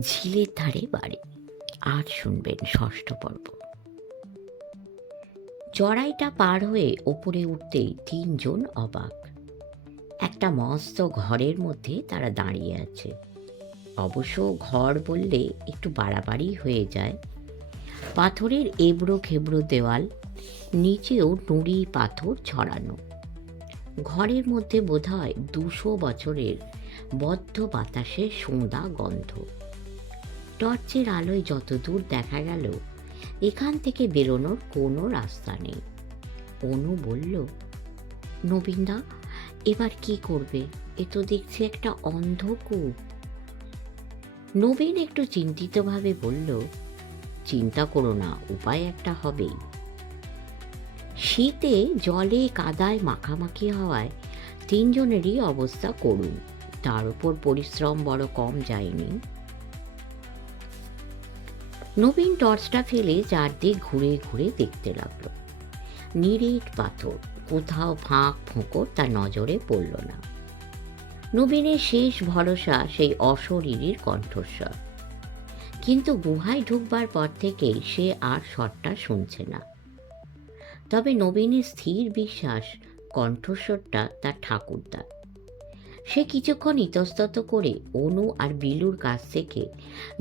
ঝিলের ধারে বাড়ি। আজ শুনবেন ষষ্ঠ পর্ব। চড়াইটা পার হয়ে ওপরে উঠতেই তিনজন অবাক। একটা মস্ত ঘরের মধ্যে তারা দাঁড়িয়ে আছে। অবশ্য ঘর বললে একটু বাড়াবাড়ি হয়ে যায়। পাথরের এবড়ো খেবড়ো দেওয়াল, নিচেও নুড়ি পাথর ছড়ানো। ঘরের মধ্যে বোধহয় 200 বছরের বদ্ধ বাতাসে সোঁদা গন্ধ। টর্চের আলোয় যতদূর দেখা গেল এখান থেকে বেরোনোর কোনো রাস্তা নেই। অনু বলল, নবীনদা, এবার কি করবে? এ তো দেখছি একটা অন্ধকূপ। নবীন একটু চিন্তিতভাবে বলল, চিন্তা করো না, উপায় একটা হবেই। শীতে জলে কাদায় মাখামাখি হওয়ায় তিনজনেরই অবস্থা করুণ। তার উপর পরিশ্রম বড় কম যায়নি। নবীন টর্চটা ফেলে চারদিক ঘুরে ঘুরে দেখতে লাগলো। নিরেট পাথর, কোথাও ফাঁক ফোঁকর তার নজরে পড়ল না। নবীনের শেষ ভরসা সেই অশরীরীর কণ্ঠস্বর। কিন্তু গুহায় ঢুকবার পর থেকেই সে আর স্বরটা শুনছে না। তবে নবীনের স্থির বিশ্বাস কণ্ঠস্বরটা তার ঠাকুরদার। সে কিছুক্ষণ ইতস্তত করে অনু আর বিলুর কাছ থেকে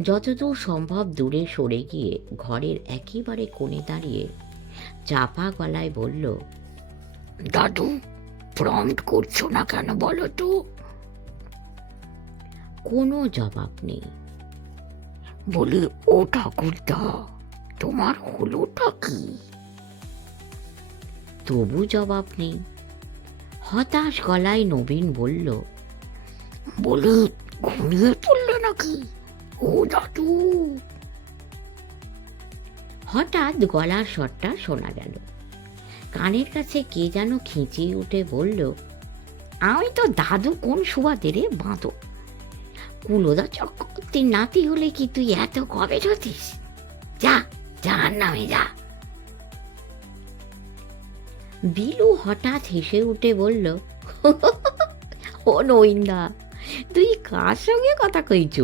যতদূর সম্ভব দূরে সরে গিয়ে ঘরের একেবারে কোণে দাঁড়িয়ে চাপা গলায় বলল, দাদু, প্রম্পট করছো না কেন বলো তো? কোনো জবাব নেই। বলি, ও ঠাকুরদা, তোমার হলোটা কি? তবু জবাব নেই। হতাশ গলায় নবীন বলল, বলি, ঘুমিয়ে পড়লে নাকি? ও দাদু। হঠাৎ গলার স্বরটা শোনা গেল। কানের কাছে কে যেন খিঁচিয়ে উঠে বলল, আমি তো দাদু কোন সুবাদে রে বাঁধো? কুলোদা চক্রবর্তীর নাতি হলে কি তুই এত কবে হতিস? যা, যার নামে যা। বিলু হঠাৎ হেসে উঠে বলল, ও নইন্দা, তুই কার সঙ্গে কথা কইছ?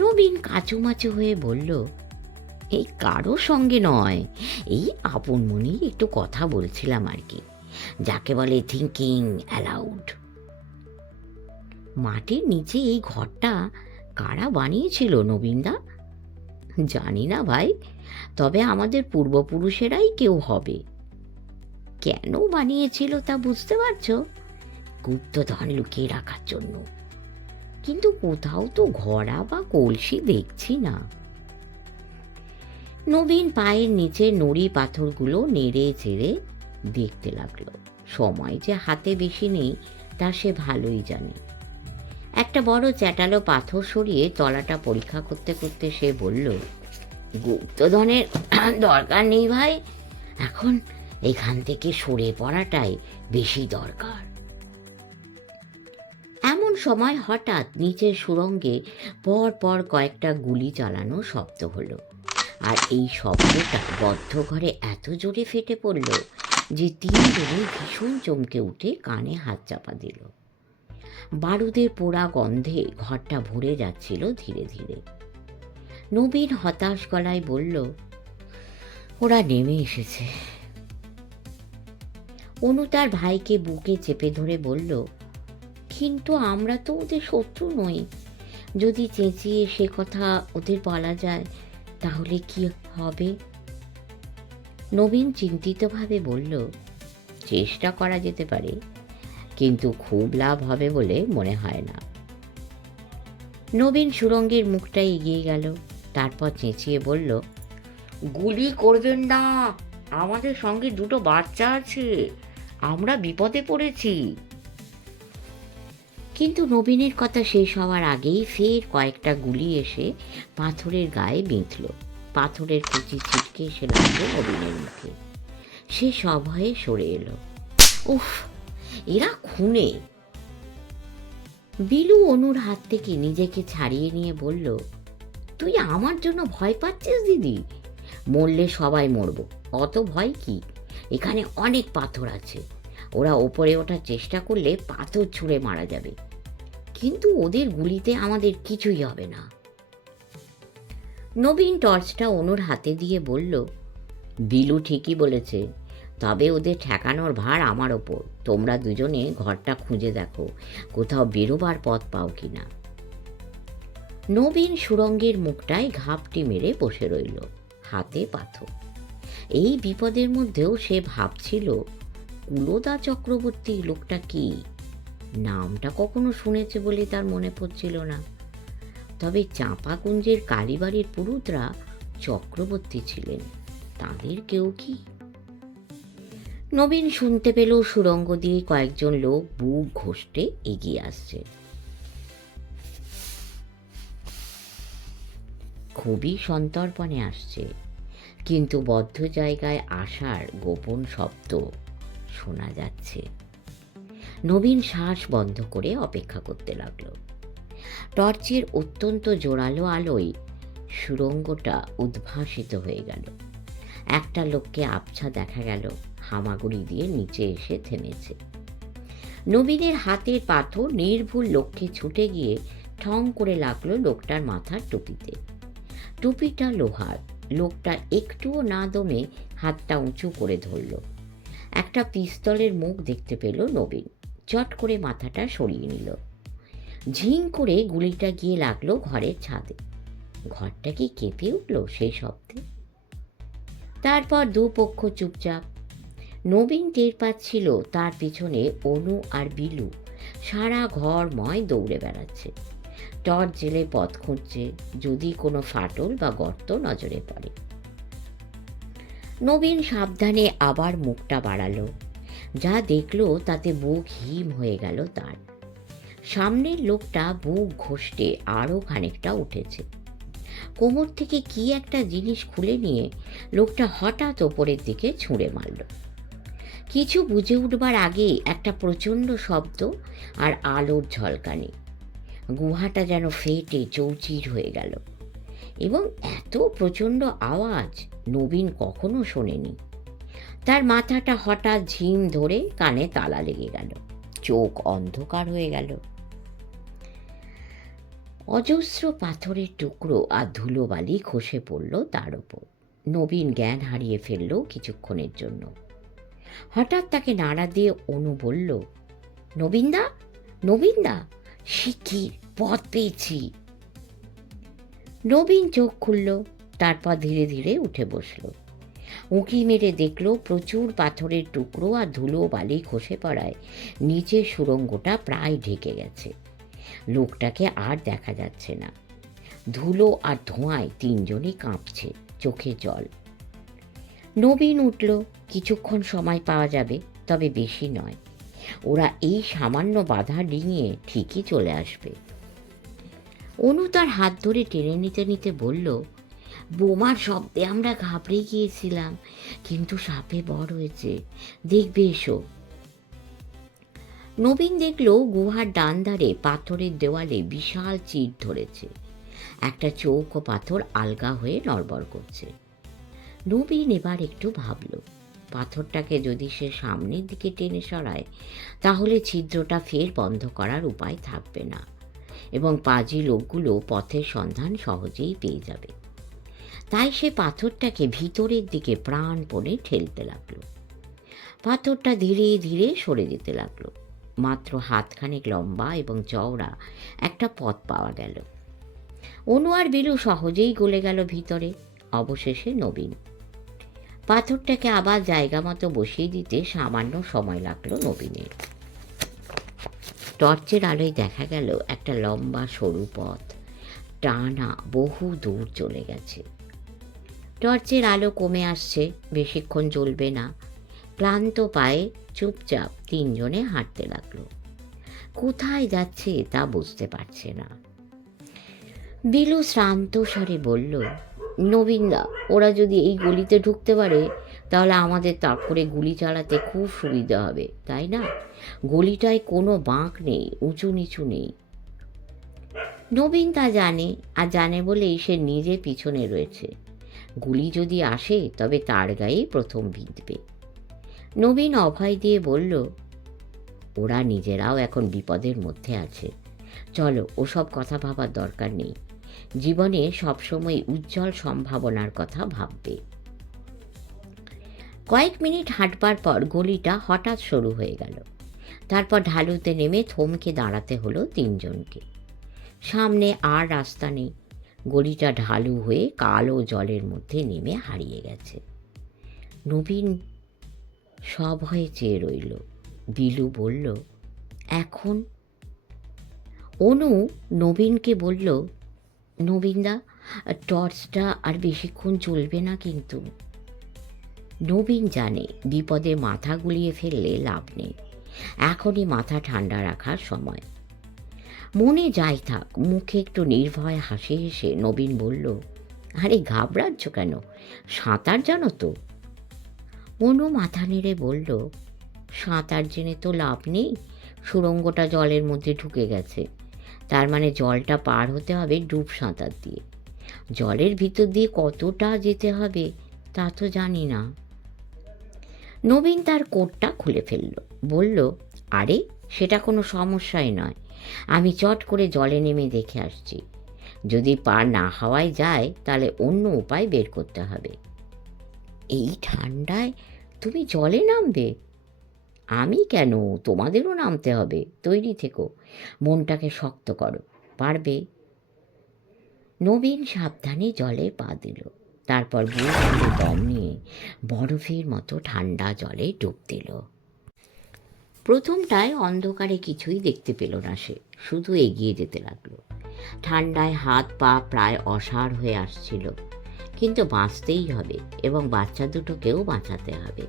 নবীন কাচুমাচু হয়ে বলল, এই কারো সঙ্গে নয়, এই আপন মনি একটু কথা বলছিলাম আর কি, যাকে বলে থিঙ্কিং অ্যালাউড। মাটির নিচে এই ঘরটা কারা বানিয়েছিল নবীনদা? জানি না ভাই, তবে আমাদের পূর্বপুরুষেরাই কেউ হবে। কেন বানিয়েছিল তা বুঝতে পারছো? গুপ্তধন লুকিয়ে রাখার জন্য। কিন্তু কোথাও তো ঘড়া বা কলসি দেখছি না। নবীন পায়ের নিচে নুড়ি পাথরগুলো নেড়ে চেড়ে দেখতে লাগলো। সময় যে হাতে বেশি নেই তা সে ভালোই জানে। একটা বড় চ্যাটালো পাথর সরিয়ে তলাটা পরীক্ষা করতে করতে সে বলল, গুপ্তধনের দরকার নেই ভাই, এখন এখান থেকে সরে পড়াটাই বেশি দরকার। এমন সময় হঠাৎ নিচের সুড়ঙ্গে পর পর কয়েকটা গুলি চালানো শব্দ হলো। আর এই শব্দটা বদ্ধ ঘরে এত জোরে ফেটে পড়ল যে তিনজনে ভীষণ চমকে উঠে কানে হাত চাপা দিল। বারুদের পোড়া গন্ধে ঘরটা ভরে যাচ্ছিল ধীরে ধীরে। নবীন হতাশ গলায় বলল, ওরা নেমে এসেছে। অনু তার ভাইকে বুকে চেপে ধরে বলল, কিন্তু আমরা তো ওদের শত্রু নই। যদি চেঁচিয়ে সে কথা ওদের বলা যায় তাহলে কি হবে? নবীন চিন্তিতভাবে বলল, চেষ্টা করা যেতে পারে, কিন্তু খুব লাভ হবে বলে মনে হয় না। নবীন সুড়ঙ্গের মুখটা এগিয়ে গেল, তারপর চেঁচিয়ে বলল, গুলি করবেন না, আমাদের সঙ্গে দুটো বাচ্চা আছে, আমরা বিপদে পড়েছি। কিন্তু নবীনের কথা শেষ হওয়ার আগেই ফের কয়েকটা গুলি এসে পাথরের গায়ে বিঁধল। পাথরের কুচি ছিটকে এসে লাগলো নবীনের মুখে। সে সভয়ে সরে এলো। উফ, এরা খুনে। বিলু অনুর হাত থেকে নিজেকে ছাড়িয়ে নিয়ে বলল, তুই আমার জন্য ভয় পাচ্ছিস দিদি? মরলে সবাই মরব, অত ভয় কি? এখানে অনেক পাথর আছে, ওরা ওপরে ওঠার চেষ্টা করলে পাথর ছুঁড়ে মারা যাবে। কিন্তু ওদের গুলিতে আমাদের কিছুই হবে না। নবীন টর্চটা অনুর হাতে দিয়ে বলল, বিলু ঠিকই বলেছে, তবে ওদের ঠেকানোর ভার আমার ওপর। তোমরা দুজনে ঘরটা খুঁজে দেখো, কোথাও বেরোবার পথ পাও কিনা। নবীন সুরঙ্গের মুখটায় ঘাপটি মেরে বসে রইল, হাতে পাথর। এই বিপদের মধ্যেও সে ভাবছিল, কুলদা চক্রবর্তী লোকটা কি? নামটা কখনো শুনেছে বলে তার মনে পড়ছিল না। তবে চাঁপাকুঞ্জের কালীবাড়ির পুরুতরা চক্রবর্তী ছিলেন, তাদের কেউ কি? নবীন শুনতে পেল সুড়ঙ্গ দিয়ে কয়েকজন লোক বুক ঘষতে এগিয়ে আসছে। খুবই সন্তর্পণে আসছে, কিন্তু বদ্ধ জায়গায় আসার গোপন শব্দ শোনা যাচ্ছে। নবীন শ্বাস বন্ধ করে অপেক্ষা করতে লাগলো। টর্চের অত্যন্ত জোরালো আলোয় সুড়ঙ্গটা উদ্ভাসিত হয়ে গেল। একটা লোককে আবছা দেখা গেল, হামাগুড়ি দিয়ে নিচে এসে থেমেছে। নবীনের হাতের পাথর নির্ভুল লক্ষ্যে ছুটে গিয়ে ঠং করে লাগলো লোকটার মাথার টুপিতে। টুপিটা লোহার। লোকটা একটুও না দমে হাতটা উঁচু করে ধরল। একটা পিস্তলের মুখ দেখতে পেল নবীন। চট করে মাথাটা সরিয়ে নিল। ঝিং করে গুলিটা গিয়ে লাগলো ঘরের ছাদে। ঘরটা কি কেঁপে উঠল সেই শব্দে। তারপর দুপক্ষ চুপচাপ। নবীন টের পাচ্ছিল তার পিছনে অনু আর বিলু সারা ঘরময় দৌড়ে বেড়াচ্ছে। টর্চ জেলে পথ খুঁজছে, যদি কোনো ফাটল বা গর্ত নজরে পড়ে। নবীন সাবধানে আবার মুখটা বাড়ালো। যা দেখলো তাতে বুক হিম হয়ে গেল তার। সামনের লোকটা বুক ঘষতে আরও খানিকটা উঠেছে। কোমর থেকে কি একটা জিনিস খুলে নিয়ে লোকটা হঠাৎ ওপরের দিকে ছুঁড়ে মারল। কিছু বুঝে উঠবার আগে একটা প্রচণ্ড শব্দ আর আলোর ঝলকানি। গুহাটা যেন ফেটে চৌচির হয়ে গেল, এবং এত প্রচণ্ড আওয়াজ নবীন কখনো শোনেনি। তার মাথাটা হঠাৎ ঝিম ধরে কানে তালা লেগে গেল, চোখ অন্ধকার হয়ে গেল। অজস্র পাথরের টুকরো আর ধুলোবালি খসে পড়ল তার ওপর। নবীন জ্ঞান হারিয়ে ফেলল কিছুক্ষণের জন্য। হঠাৎ তাকে নাড়া দিয়ে অনু বলল, নবীনদা, নবীনদা, শিগগির পথ পেয়েছি। নবীন চোখ খুলল, তারপর ধীরে ধীরে উঠে বসল। উঁকি মেরে দেখল প্রচুর পাথরের টুকরো আর ধুলো বালি খসে পড়ায় নিচের সুড়ঙ্গটা প্রায় ঢেকে গেছে। লোকটাকে আর দেখা যাচ্ছে না। ধুলো আর ধোঁয়ায় তিনজনই কাঁপছে, চোখে জল। নবীন উঠল। কিছুক্ষণ সময় পাওয়া যাবে, তবে বেশি নয়। ওরা এই সামান্য বাধা ডিঙিয়ে ঠিকই চলে আসবে। অনু তার হাত ধরে টেনে নিতে নিতে বলল, বোমার শব্দে আমরা ঘাবড়ে গিয়েছিলাম, কিন্তু সাপে বড় হয়েছে, দেখবে এসো। নবীন দেখল গুহার ডান ধারে পাথরের দেওয়ালে বিশাল চির ধরেছে। একটা চৌকো পাথর আলগা হয়ে নড়বড় করছে। নবীন এবার একটু ভাবল, পাথরটাকে যদি সে সামনের দিকে টেনে সরায়, তাহলে ছিদ্রটা ফের বন্ধ করার উপায় থাকবে না, এবং পাজি লোকগুলো পথের সন্ধান সহজেই পেয়ে যাবে। তাই সে পাথরটাকে ভিতরের দিকে প্রাণপণে ঠেলতে লাগলো। পাথরটা ধীরে ধীরে সরে যেতে লাগলো। মাত্র হাতখানেক লম্বা এবং চওড়া একটা পথ পাওয়া গেল। অনু আর বিলু সহজেই গলে গেল ভিতরে। অবশেষে নবীন। পাথরটাকে আবার জায়গা মতো বসিয়ে দিতে সামান্য সময় লাগলো নবীনের। টর্চের আলোয় দেখা গেল একটা লম্বা সরু পথ, টানা বহু দূর চলে গেছে। টর্চের আলো কমে আসছে, বেশিক্ষণ জ্বলবে না। ক্লান্ত পায়ে চুপচাপ তিনজনে হাঁটতে লাগলো। কোথায় যাচ্ছে তা বুঝতে পারছে না। বিলু শ্রান্ত স্বরে বলল, নবীনদা, ওরা যদি এই গলিতে ঢুকতে পারে, তাহলে আমাদের তাক করে গুলি চালাতে খুব সুবিধা হবে, তাই না? গলিটায় কোনো বাঁক নেই, উঁচু নিচু নেই। নবীন তা জানে, আর জানে বলেই সে নিজে পিছনে রয়েছে। গুলি যদি আসে, তবে তার গায়েই প্রথম বিঁধবে। নবীন অভয় দিয়ে বলল, ওরা নিজেরাও এখন বিপদের মধ্যে আছে, চলো, ওসব কথা ভাবার দরকার নেই। জীবনে সবসময় উজ্জ্বল সম্ভাবনার কথা ভাববে। কয়েক মিনিট হাঁটবার পর গলিটা হঠাৎ সরু হয়ে গেল। তারপর ঢালুতে নেমে থমকে দাঁড়াতে হলো তিনজনকে। সামনে আর রাস্তা নেই। গলিটা ঢালু হয়ে কালো জলের মধ্যে নেমে হারিয়ে গেছে। নবীন সভয়ে চেয়ে রইল। বিলু বলল, এখন? অনু নবীনকে বলল, নবীনদা, টর্চটা আর বেশিক্ষণ চলবে না কিন্তু। নবীন জানে বিপদে মাথা গুলিয়ে ফেললে লাভ নেই। এখনই মাথা ঠান্ডা রাখার সময়। মনে যাই থাক, মুখে একটু নির্ভয় হাসি হেসে নবীন বলল, আরে ঘাবড়াচ্ছ কেন? সাঁতার জানো তো? অনু মাথা নেড়ে বলল, সাঁতার জেনে তো লাভ নেই। সুড়ঙ্গটা জলের মধ্যে ঢুকে গেছে। তার মানে জলটা পার হতে হবে ডুব সাঁতার দিয়ে। জলের ভিতর দিয়ে কতটা যেতে হবে তা তো জানি না। নবীন তার কোটটা খুলে ফেলল। বলল, আরে সেটা কোনো সমস্যাই নয়। আমি চট করে জলে নেমে দেখে আসছি। যদি পার না হওয়ায় যায় তাহলে অন্য উপায় বের করতে হবে। এই ঠান্ডায় তুমি জলে নামবে? আমি কেন, তোমাদেরও নামতে হবে। তৈরি থেকো, মনটাকে শক্ত করো, পারবে। নবীন সাবধানে জলে পা দিল। তারপর বুক ভরে দম নিয়ে বরফের মতো ঠান্ডা জলে ডুব দিল। প্রথমটায় অন্ধকারে কিছুই দেখতে পেল না সে, শুধু এগিয়ে যেতে লাগলো। ঠান্ডায় হাত পা প্রায় অসাড় হয়ে আসছিল, কিন্তু বাঁচতেই হবে এবং বাচ্চা দুটোকেও বাঁচাতে হবে।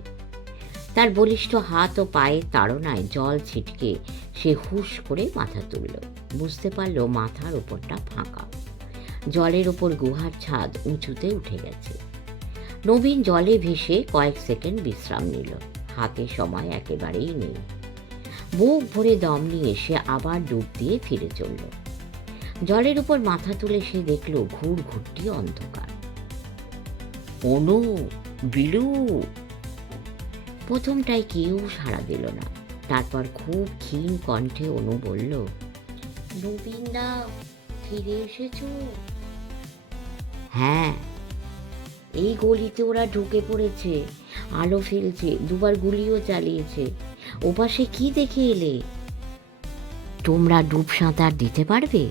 তার বলিষ্ঠ হাত ও পায়ের তাড়নায় জল ছিটকে সে হুশ করে মাথা তুলল। বুঝতে পারল মাথার ওপরটা ফাঁকা। জলের ওপর গুহার ছাদ উঁচুতে উঠে গেছে। নবীন জলে ভেসে কয়েক সেকেন্ড বিশ্রাম নিল। হাতে সময় একেবারেই নেই। বুক ভরে দম নিয়ে সে আবার ডুব দিয়ে ফিরে চলল। জলের উপর মাথা তুলে সে দেখল ঘুর ঘুরটি অন্ধকার। অনু, বিলু। প্রথমটায় কেউ সাড়া দিল না। তারপর খুব ক্ষীণ কণ্ঠে অনু বলল, নবীনদা, ফিরে এসেছো? হ্যাঁ, এই গলিতে ওরা ঢুকে পড়েছে, আলো ফেলছে, দুবার গুলিও চালিয়েছে। ওপাশে কি দেখে এলে? তোমরা ডুব সাঁতার দিতে পারবে?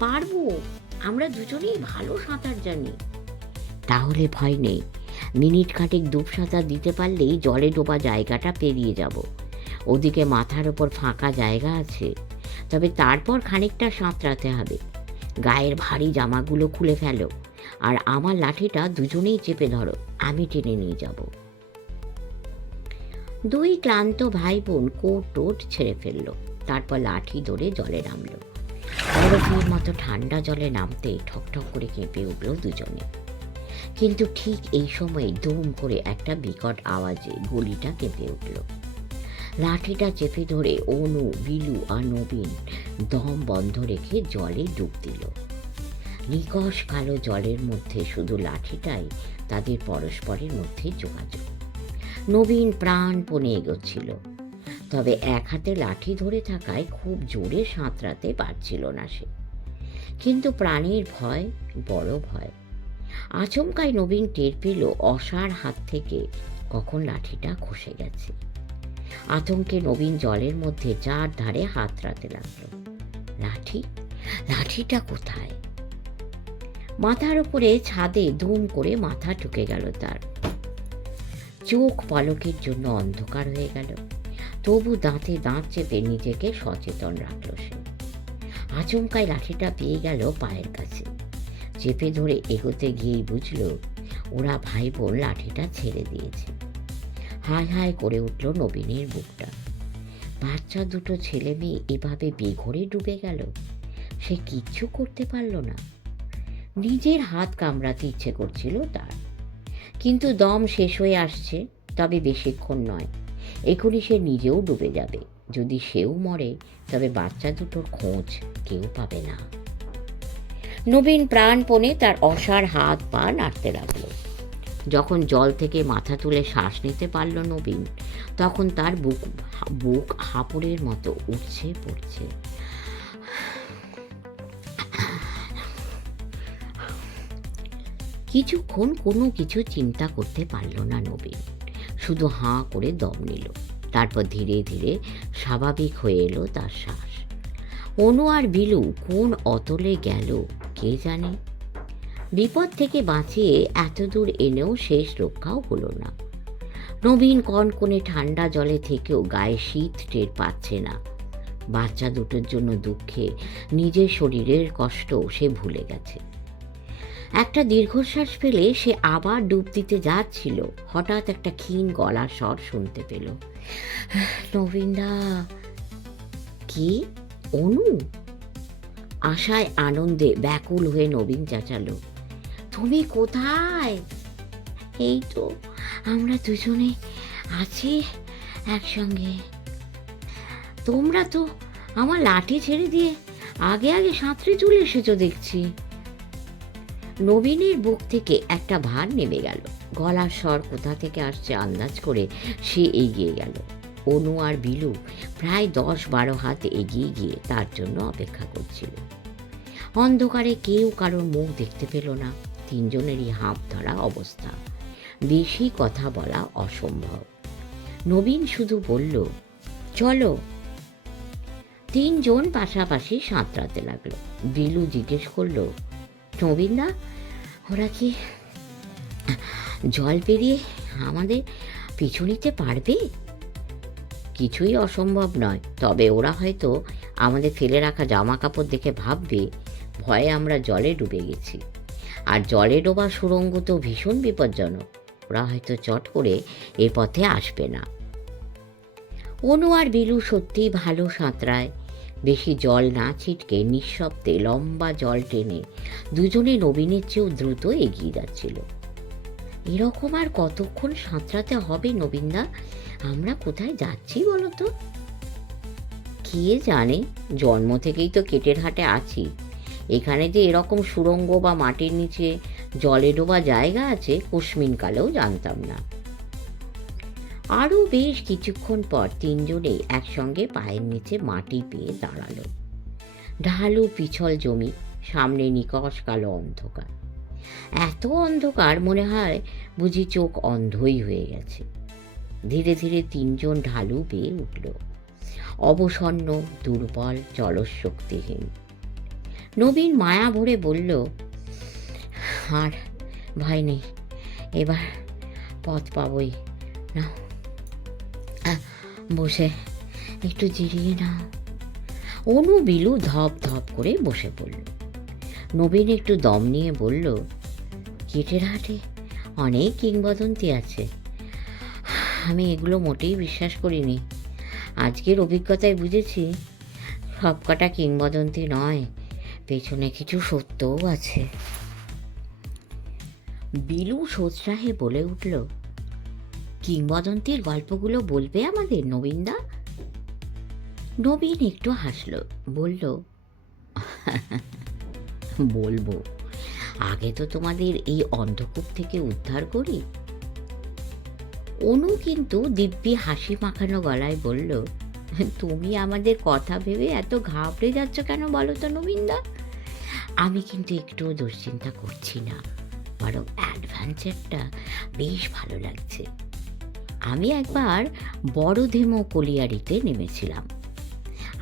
পারবো, আমরা দুজনেই ভালো সাঁতার জানি। তাহলে ভয় নেই। মিনিট খানেক ডুব সাঁতার দিতে পারলেই জলে ডোবা জায়গাটা পেরিয়ে যাব। ওদিকে মাথার ওপর ফাঁকা জায়গা আছে। তবে তারপর খানিকটা সাঁতরাতে হবে। গায়ের ভারী জামাগুলো খুলে ফেলো, আর আমার লাঠিটা দুজনেই চেপে ধরো, আমি টেনে নিয়ে যাব। দুই ক্লান্ত ভাই বোন কোট টোট ছেড়ে ফেললো। তারপর লাঠি ধরে জলে নামলো। বরফের মতো ঠান্ডা জলে নামতে ঠকঠক করে কেঁপে উঠল দুজনে। কিন্তু ঠিক এই সময় দুম করে একটা বিকট আওয়াজে গলিটা কেঁপে উঠল। লাঠিটা চেপে ধরে অনু, বিলু আর নবীন দম বন্ধ রেখে জলে ডুব দিল। নিকষ কালো জলের মধ্যে শুধু লাঠিটাই তাদের পরস্পরের মধ্যে যোগাযোগ। নবীন প্রাণপণে এগোচ্ছিল, তবে এক হাতে লাঠি ধরে থাকায় খুব জোরে সাঁতরাতে পারছিল না সে। কিন্তু প্রাণীর ভয় বড় ভয়। আচমকাই নবীন টের পেল অসাড় হাত থেকে কখন লাঠিটা খসে গেছে। আতঙ্কে নবীন জলের মধ্যে চার ধারে হাত রাখতে লাগলো। লাঠিটা কোথায়? মাথার উপরে ছাদে দুম করে মাথা ঢুকে গেল তার। চোখ পলকের জন্য অন্ধকার হয়ে গেল। তবু দাঁতে দাঁত চেপে নিজেকে সচেতন রাখল সে। আচমকায় লাঠিটা পেয়ে গেল পায়ের কাছে। চেপে ধরে এগোতে গিয়েই বুঝল ওরা ভাই বোন লাঠিটা ছেড়ে দিয়েছে। হায় হায় করে উঠল নবীনের বুকটা। বাচ্চা দুটো ছেলে মেয়ে এভাবে বেঘরে ডুবে গেল। সে কিচ্ছু করতে পারল না। নিজের হাত কামড়াতে ইচ্ছে করছিল তার, কিন্তু দম শেষ হয়ে আসছে। তবে বেশিক্ষণ নয়, এখনই সে নিজেও ডুবে যাবে। যদি সেও মরে তবে বাচ্চা দুটোর খোঁজ কেউ পাবে না। নবীন প্রাণপণে তার অসাড় হাত পা নাড়তে লাগলো। যখন জল থেকে মাথা তুলে শ্বাস নিতে পারল নবীন, তখন তার বুক হাঁপুড়ের মতো উঠছে পড়ছে। কিছুক্ষণ কোনো কিছু চিন্তা করতে পারল না নবীন, শুধু হাঁ করে দম নিল। তারপর ধীরে ধীরে স্বাভাবিক হয়ে এলো তার শ্বাস। অনু আর বিলু কোন অতলে গেল কে জানে। বিপদ থেকে বাঁচিয়ে এত দূর এনেও শেষ রক্ষাও হলো না। নবীন কনকনে ঠান্ডা জলে থেকেও গায়ে শীত টের পাচ্ছে না। বাচ্চা দুটোর জন্য দুঃখে নিজের শরীরের কষ্ট সে ভুলে গেছে। একটা দীর্ঘশ্বাস ফেলে সে আবার ডুব দিতে যাচ্ছিল, হঠাৎ একটা ক্ষীণ গলার স্বর শুনতে পেল। নবীনদা। কি? অনু? আশায় আনন্দে ব্যাকুল হয়ে নবীন চেঁচালো, তুমি কোথায়? এই তো আমরা দুজনে আছি একসঙ্গে। তোমরা তো আমার লাঠি ছেড়ে দিয়ে আগে আগে সাঁতরে চলে এসেছো দেখছি। নবীনের বুক থেকে একটা ভার নেমে গেল। গলার স্বর কোথা থেকে আসছে আন্দাজ করে সে এগিয়ে গেল। অনু আর বিলু প্রায় 10-12 হাত এগিয়ে গিয়ে তার জন্য অপেক্ষা করছিল। অন্ধকারে কেউ কারোর মুখ দেখতে পেল না। তিনজনেরই হাঁপ ধরা অবস্থা, বেশি কথা বলা অসম্ভব। নবীন শুধু বলল, চলো। তিনজন পাশাপাশি সাঁতরাতে লাগলো। বিলু জিজ্ঞেস করলো, নবীনদা, ওরা কি জল পেরিয়ে আমাদের পিছু নিতে পারবে? কিছুই অসম্ভব নয়, তবে ওরা হয়তো আমাদের ফেলে রাখা জামা কাপড় দেখে ভাববে ভয়ে আমরা জলে ডুবে গেছি। আর জলে ডোবা সুড়ঙ্গ তো ভীষণ বিপজ্জনক, ওরা হয়তো চট করে এ পথে আসবে না। অনু আর বিলু সত্যিই ভালো সাঁতরায়। বেশি জল না ছিটকে নিঃশব্দে লম্বা জল টেনে দুজনে নবীনের চেয়েও দ্রুত এগিয়ে যাচ্ছিল। এরকম আর কতক্ষণ সাঁতরাতে হবে নবীনদা? আমরা কোথায় যাচ্ছি বলো তো? কে জানে, জন্ম থেকেই তো কেটের হাটে আছি। এখানে যে এরকম সুড়ঙ্গ বা মাটির নিচে জলে ডোবা জায়গা আছে কুসমিনকালেও জানতাম না। আরও বেশ কিছুক্ষণ পর তিনজনে একসঙ্গে পায়ের নিচে মাটি পেয়ে দাঁড়ালো। ঢালু পিছল জমি, সামনে নিকষ কালো অন্ধকার। এত অন্ধকার মনে হয় বুঝি চোখ অন্ধই হয়ে গেছে। ধীরে ধীরে তিনজন ঢালু পেয়ে উঠল, অবসন্ন, দুর্বল, জলশক্তিহীন। নবীন মায়া ভরে বলল, আর ভয় নেই, এবার পথ পাবই। নাও, বসে একটু জিরিয়ে নাও। অনু বিলু ধপ ধপ করে বসে পড়ল। নবীন একটু দম নিয়ে বলল, কেটের হাটে অনেক কিংবদন্তি আছে, আমি এগুলো মোটেই বিশ্বাস করিনি। আজকের অভিজ্ঞতায় বুঝেছি সবকটা কিংবদন্তি নয়, পেছনে কিছু সত্যও আছে। বিলু সোৎসাহে বলে উঠল, কিংবদন্তির গল্পগুলো বলবে আমাদের নবীনদা? নবীন একটু হাসল, বলল, বলবো, আগে তো তোমাদের এই অন্ধকূপ থেকে উদ্ধার করি। অনু কিন্তু দিব্যি হাসি মাখানো গলায় বলল, তুমি আমাদের কথা ভেবে এত ঘাবড়ে যাচ্ছ কেন বলো তো নবীনদা? আমি কিন্তু একটুও দুশ্চিন্তা করছি না, বরং অ্যাডভেঞ্চারটা বেশ ভালো লাগছে। আমি একবার বড় ধেমো কলিয়ারিতে নেমেছিলাম।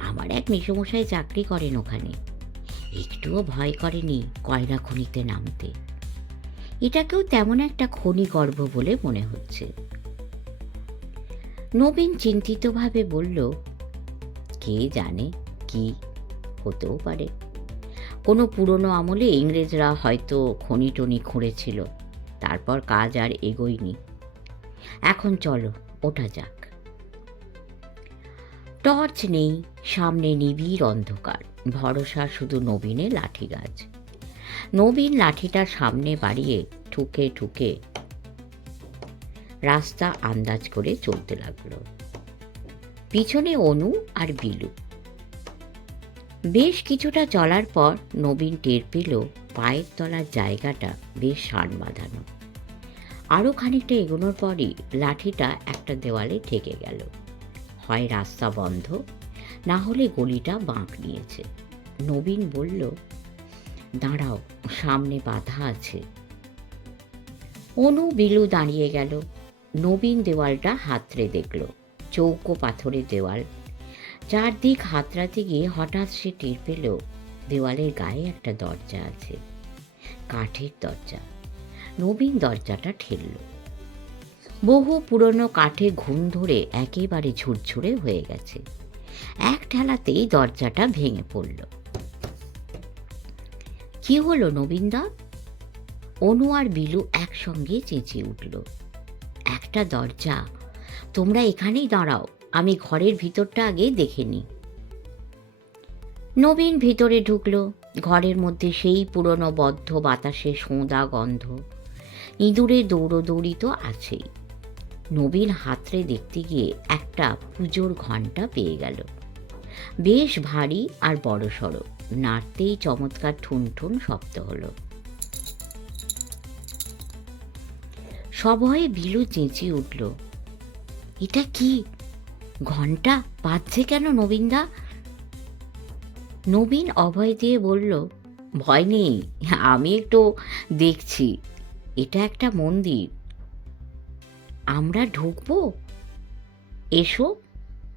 আমার এক মেসোমশাই চাকরি করেন ওখানে। একটুও ভয় করেনি কয়লা খনিতে নামতে। এটাকেও তেমন একটা খনি গর্ভ বলে মনে হচ্ছে। নবীন চিন্তিতভাবে বলল, কে জানে, কি হতেও পারে। কোনো পুরনো আমলে ইংরেজরা হয়তো খনি টনি খুঁড়েছিল, তারপর কাজ আর এগোয়নি। এখন চলো ওঠা যাক। টর্চ নেই, সামনে নিবিড় অন্ধকার, ভরসা শুধু নবীনের লাঠি গাছ। নবীন লাঠিটা সামনে বাড়িয়ে ঠুকে ঠুকে রাস্তা আন্দাজ করে চলতে লাগলো। পিছনে অনু আর বিলু। বেশ কিছুটা চলার পর নবীন টের পেল পায়ের তলার জায়গাটা বেশ সান বাঁধানো। আরও খানিকটা এগোনোর পরই লাঠিটা একটা দেওয়ালে ঠেকে গেল। হয় রাস্তা বন্ধ, না হলে গলিটা বাঁক নিয়েছে। নবীন বলল, দাঁড়াও, সামনে বাধা আছে। অনু বিলু দাঁড়িয়ে গেল। নবীন দেওয়ালটা হাতড়ে দেখল। চৌকো পাথরের দেওয়াল। চারদিক হাতড়াতে গিয়ে হঠাৎ সে টের পেল দেওয়ালের গায়ে একটা দরজা আছে, কাঠের দরজা। নবীন দরজাটা ঠেলল। বহু পুরনো কাঠে ঘুম ধরে একেবারে ঝুরঝুরে হয়ে গেছে। এক ঠেলাতেই দরজাটা ভেঙে পড়ল। কি হলো নবীনদা? অনু আর বিলু একসঙ্গে চেঁচিয়ে উঠল। একটা দরজা। তোমরা এখানেই দাঁড়াও, আমি ঘরের ভিতরটা আগে দেখে নিই। নবীন ভিতরে ঢুকল। ঘরের মধ্যে সেই পুরনো বদ্ধ বাতাসে সোঁদা গন্ধ। ইঁদুরের দৌড়োদৌড়ি তো আছেই। নবীন হাতড়ে দেখতে গিয়ে একটা পুজোর ঘণ্টা পেয়ে গেল। বেশ ভারী আর বড়সড়, নাড়তেই চমৎকার ঠুনঠুন শব্দ হলো। সভয়ে বিলু চেঁচিয়ে উঠল, এটা কি? ঘণ্টা বাজছে কেন নবীনদা? নবীন অভয় দিয়ে বলল, ভয় নেই, আমি একটু দেখছি। এটা একটা মন্দির। আমরা ঢুকবো? এসো।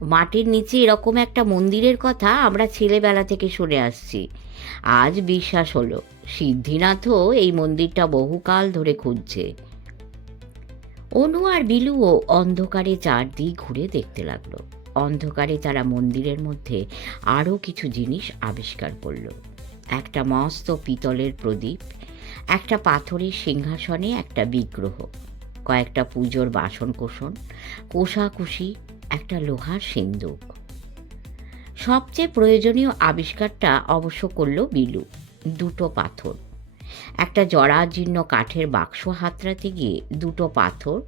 মাটির নিচে এরকম একটা মন্দিরের কথা আমরা ছেলেবেলা থেকে শুনে আসছি। আজ বিশ্বাস হলো। সিদ্ধিনাথও এই মন্দিরটা বহুকাল ধরে খুঁজছে। অনু আর বিলুও অন্ধকারে চারদিক ঘুরে দেখতে লাগলো। অন্ধকারে তারা মন্দিরের মধ্যে আরও কিছু জিনিস আবিষ্কার করল। একটা মস্ত পিতলের প্রদীপ, একটা পাথরের সিংহাসনে একটা বিগ্রহ, কয়েকটা পুজোর বাসন কোষণ, কোষাকুষি, একটা লোহার সিন্দুক। সবচেয়ে প্রয়োজনীয় আবিষ্কারটা অবশ্য করল বিলু। দুটো পাথর। একটা জরাজীর্ণ কাঠের বাক্স হাতড়াতে গিয়ে দুটো পাথর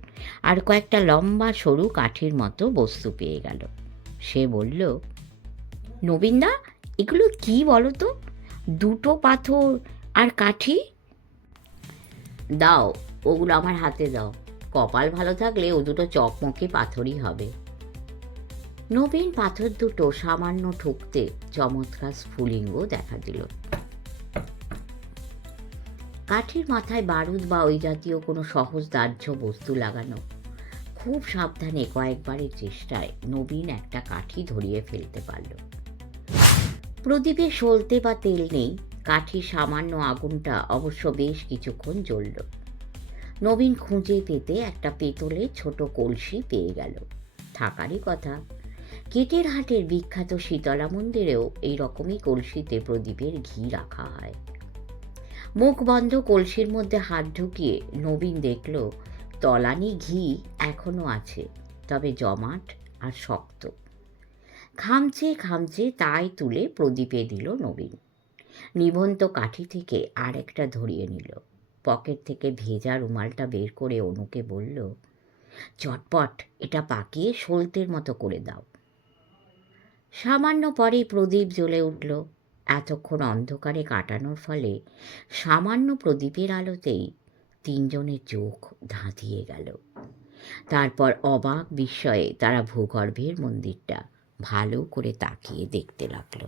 আর কয়েকটা লম্বা সরু কাঠের মতো বস্তু পেয়ে গেল। সে বলল, নবীনদা, এগুলো কি বলো তো? দুটো পাথর আর কাঠি। দাও, ওগুলো আমার হাতে দাও। কপাল ভালো থাকলে ও দুটো চকমকে পাথরই হবে। নবীন পাথর দুটো সামান্য ঠুকতে চমৎকার স্ফুলিঙ্গ দেখা দিল। কাঠের মাথায় বারুদ বা ওই জাতীয় কোনো সহজ দাহ্য বস্তু লাগানো। খুব সাবধানে কয়েকবারের চেষ্টায় নবীন একটা কাঠি ধরিয়ে ফেলতে পারল। প্রদীপে সলতে বা তেল নেই। কাঠির সামান্য আগুনটা অবশ্য বেশ কিছুক্ষণ জ্বলল। নবীন খুঁজে পেতে একটা পেতলের ছোট কলসি পেয়ে গেল। থাকারই কথা। কেটের হাটের বিখ্যাত শীতলা মন্দিরেও এই রকমই কলসিতে প্রদীপের ঘি রাখা হয়। মুখ বন্ধ কলসির মধ্যে হাত ঢুকিয়ে নবীন দেখল তলানি ঘি এখনো আছে, তবে জমাট আর শক্ত। খামচে খামচে তাই তুলে প্রদীপে দিল নবীন। নিভন্ত কাঠি থেকে আর একটা ধরিয়ে নিল। পকেট থেকে ভেজা রুমালটা বের করে অনুকে বলল, চটপট এটা পাকিয়ে সলতের মতো করে দাও। সামান্য পরেই প্রদীপ জ্বলে উঠল। এতক্ষণ অন্ধকারে কাটানোর ফলে সামান্য প্রদীপের আলোতেই তিনজনের চোখ ধাঁধিয়ে গেল। তারপর অবাক বিস্ময়ে তারা ভূগর্ভের মন্দিরটা ভালো করে তাকিয়ে দেখতে লাগলো।